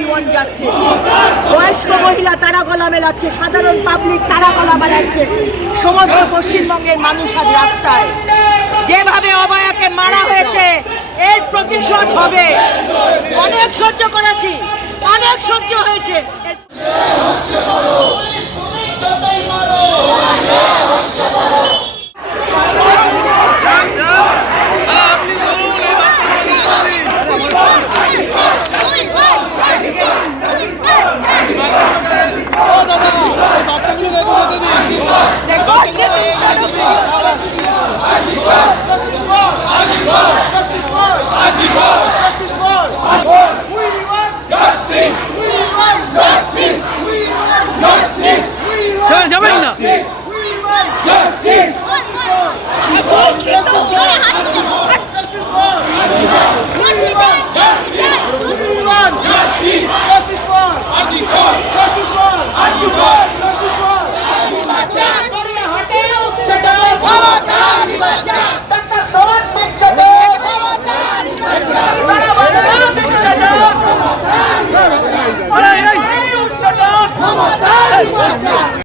We want justice. বয়স্ক মহিলা তারা গলা মেলাচ্ছে, সাধারণ পাবলিক তারা গলা মেলাচ্ছে, সমস্ত পশ্চিমবঙ্গের মানুষ আজ রাস্তায়। যেভাবে অভয়াকে মারা হয়েছে এর প্রতিশোধ হবে। অনেক সহ্য করেছি, অনেক সহ্য হয়েছে।